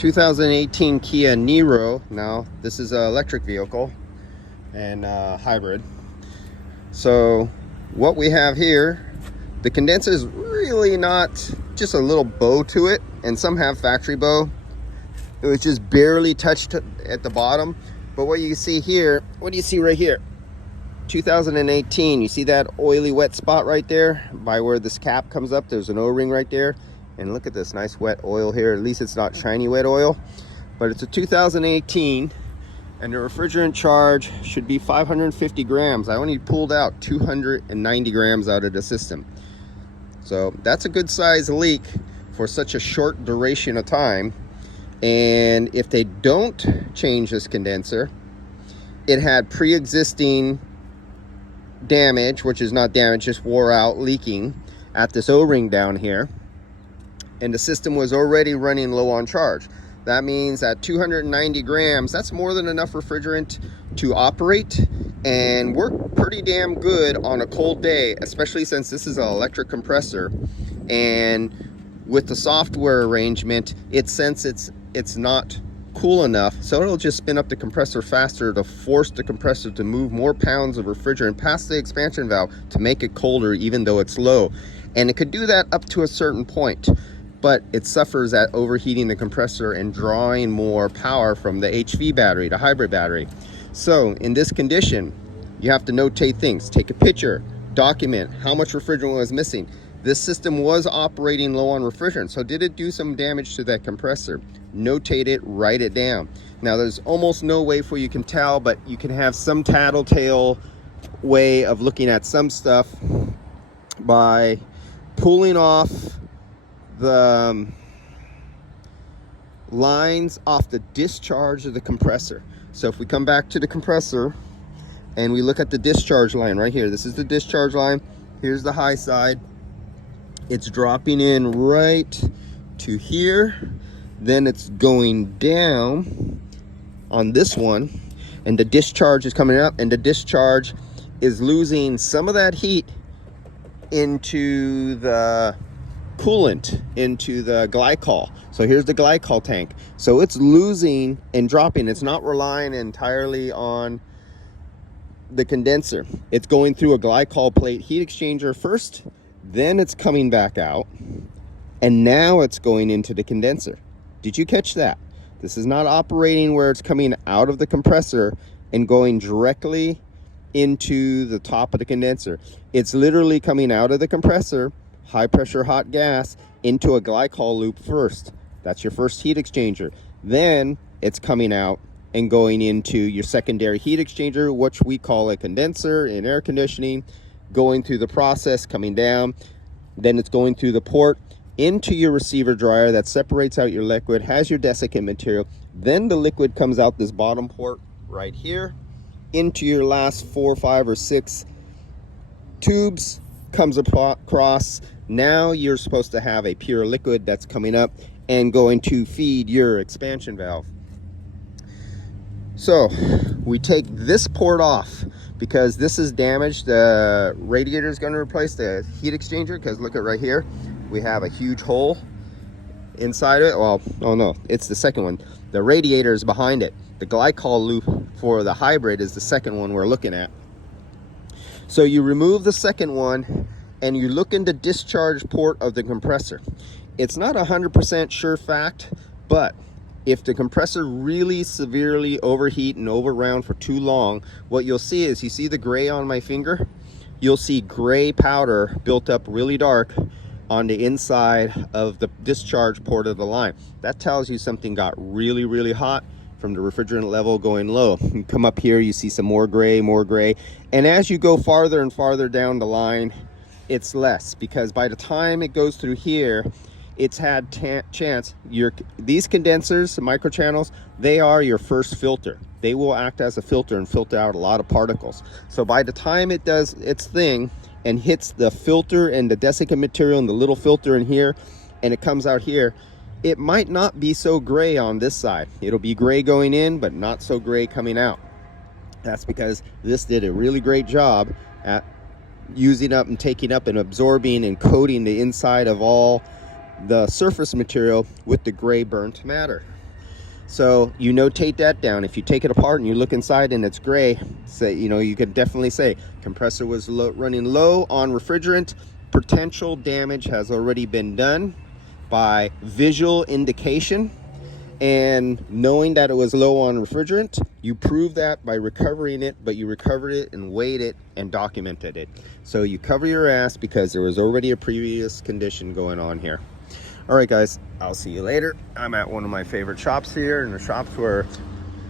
2018 Kia Niro. Now this is an electric vehicle and hybrid. So what we have here, the condenser is really not, just a little bow to it, and some have factory bow. It was just barely touched at the bottom. But what you see here, what do you see right here? 2018, you see that oily wet spot right there by where this cap comes up? There's an O-ring right there. And look at this nice wet oil here. At least it's not shiny wet oil, but it's a 2018, and the refrigerant charge should be 550 grams. I only pulled out 290 grams out of the system. So that's a good size leak for such a short duration of time. And if they don't change this condenser, it had pre-existing damage, which is not damage, just wore out, leaking at this O-ring down here. And the system was already running low on charge. That means at 290 grams, that's more than enough refrigerant to operate and work pretty damn good on a cold day, especially since this is an electric compressor. And with the software arrangement, it senses it's not cool enough, so it'll just spin up the compressor faster to force the compressor to move more pounds of refrigerant past the expansion valve to make it colder even though it's low. And it could do that up to a certain point, but it suffers at overheating the compressor and drawing more power from the HV battery, the hybrid battery. So in this condition, you have to notate things. Take a picture, document how much refrigerant was missing. This system was operating low on refrigerant, so did it do some damage to that compressor? Notate it, write it down. Now there's almost no way for you can tell, but you can have some tattletale way of looking at some stuff by pulling off the lines off the discharge of the compressor. So if we come back to the compressor and we look at the discharge line right here, this is the discharge line, here's the high side. It's dropping in right to here, then it's going down on this one, and the discharge is coming up, and the discharge is losing some of that heat into the coolant, into the glycol. So here's the glycol tank. So it's losing and dropping. It's not relying entirely on the condenser. It's going through a glycol plate heat exchanger first, then it's coming back out, and now it's going into the condenser. Did you catch that? This is not operating where it's coming out of the compressor and going directly into the top of the condenser. It's literally coming out of the compressor, high pressure hot gas, into a glycol loop first. That's your first heat exchanger. Then it's coming out and going into your secondary heat exchanger, which we call a condenser in air conditioning, going through the process, coming down. Then it's going through the port into your receiver dryer that separates out your liquid, has your desiccant material. Then the liquid comes out this bottom port right here into your last 4, 5, or 6 tubes, comes across. Now you're supposed to have a pure liquid that's coming up and going to feed your expansion valve. So we take this port off because this is damaged. The radiator is going to replace the heat exchanger, because look at right here, we have a huge hole inside it. Well, oh no, it's the second one. The radiator is behind it. The glycol loop for the hybrid is the second one we're looking at. So you remove the second one and you look in the discharge port of the compressor. It's not 100% sure fact, but if the compressor really severely overheat and overround for too long, what you'll see is, you see the gray on my finger? You'll see gray powder built up really dark on the inside of the discharge port of the line. That tells you something got really, really hot from the refrigerant level going low. You come up here, you see some more gray, and as you go farther and farther down the line, it's less, because by the time it goes through here, it's had chance. These condensers, microchannels, they are your first filter. They will act as a filter and filter out a lot of particles. So by the time it does its thing and hits the filter and the desiccant material and the little filter in here, and it comes out here, it might not be so gray on this side. It'll be gray going in, but not so gray coming out. That's because this did a really great job at using up and taking up and absorbing and coating the inside of all the surface material with the gray burnt matter. So you notate that down. If you take it apart and you look inside and it's gray, say, you know, you could definitely say compressor was running low on refrigerant. Potential damage has already been done by visual indication. And knowing that it was low on refrigerant, you prove that by recovering it, but you recovered it and weighed it and documented it. So you cover your ass because there was already a previous condition going on here. All right, guys, I'll see you later. I'm at one of my favorite shops here, and the shops where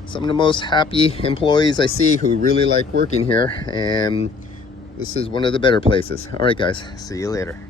some of the most happy employees I see who really like working here, and this is one of the better places. All right, guys, see you later.